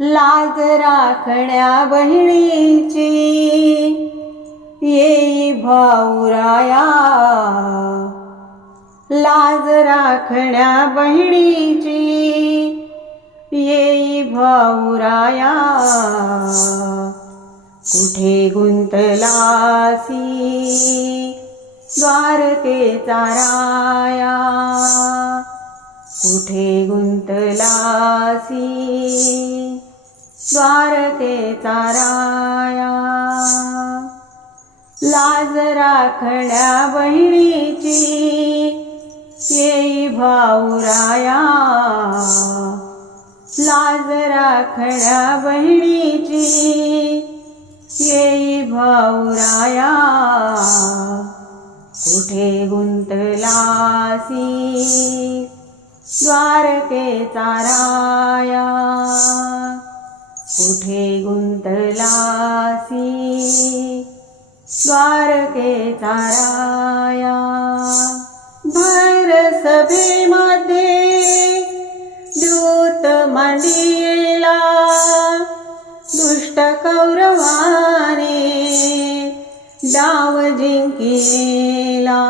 लाज राखण्या बहिणीची. येई भाऊराया. लाज राखण्या बहिणीची. येई भाऊराया. कुठे गुंतलासी? द्वारकेचा राया. कुठे गुंतलासी? द्वारकेचा राया. लाज राखण्या बहिणीची येई भाऊराया लाज राखण्या बहिणीची येई भाऊराया कुठे गुंतलासी? द्वारकेचा राया. कुठे गुंतलासी? द्वारकेचा राया. भर सभेमध्ये दूत मांडियेला दुष्ट कौरवाने डाव जिंकिला.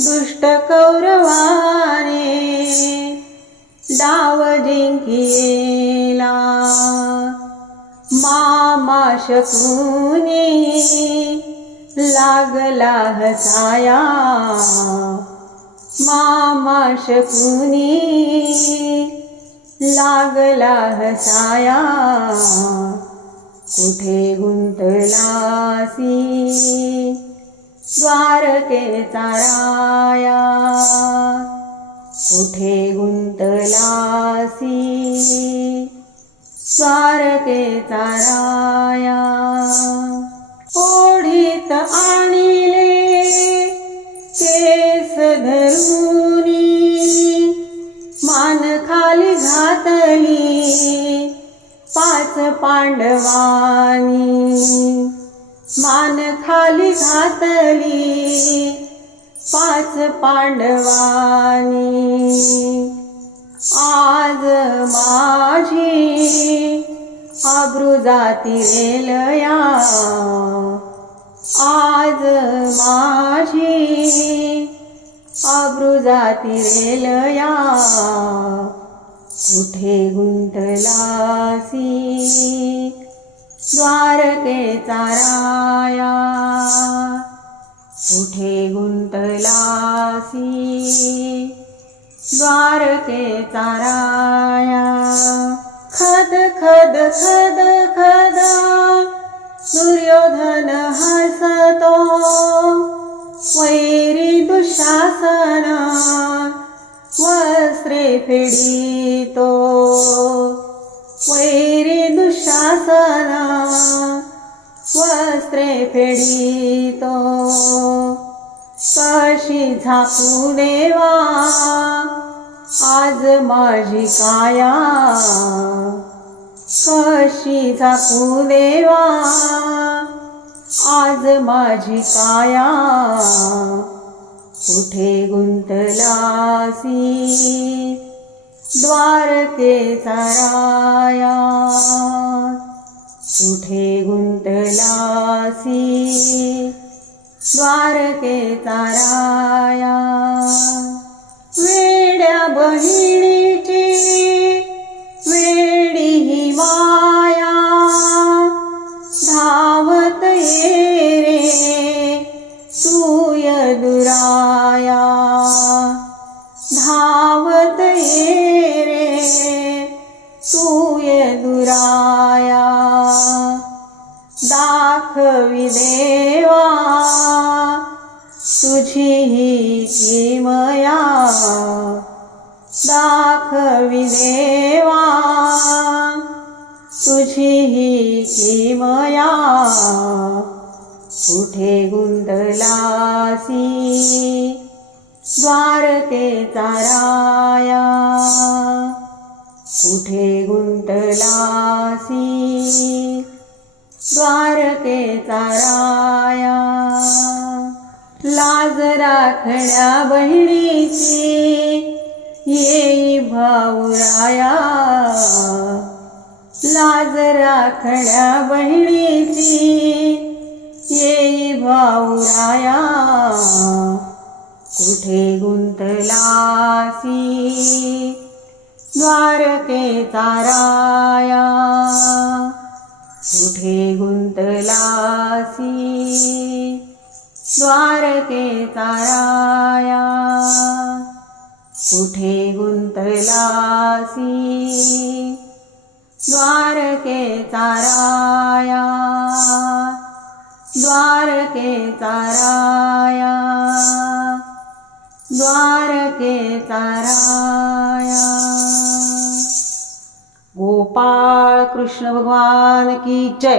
दुष्ट कौरवाने डाव जिंकिला. शकुनी लागला हसाया. मामा शकुनी लागला हसाया. कुठे गुंतलासी? द्वारकेचा राया. कुठे गुंतलासी? स्वारके राया ओढीत आणिले केस धरूनी. मान खाली घातली पाच पांडवानी. मान खाली घातली पाच पांडवानी. जाती रेलया. आज माझी आब्रू जाती रेलया. कुठे गुंतलासी द्वारकेचा राया. कुठे गुंतलासी द्वारकेचा राया. खद खद खद खद. दुर्योधन हसतो. वैरी दुशासन वस्त्रे फेडितो. वैरी दुशासन वस्त्रे फेडितो. कशी झाकू देवा आज माझी काया. कशी झाकू देवा आज माझी काया कुठे गुंतलासी? द्वारकेचा राया कुठे गुंतलासी? द्वारकेचा राया वेड्या बहिणीची धावत ये रे तूय दुराया. दाखवी देवा तुझी ही किमया. दाखवी देवा तुझी ही किमया. कुठे गुंतलासी? द्वारकेचा राया कुठे गुंतलासी? द्वारकेचा राया लाज राखण्या बहिणीची येई भाऊराया राखण्या बहिणीची येई भाऊराया कुठे गुंतलासी? द्वारकेचा राया. कुठे गुंतलासी? द्वारकेचा राया. कुठे गुंतलासी? द्वारकेचा राया. द्वारकेचा राया. द्वारकेचा राया गोपाळ कृष्ण भगवान की जय।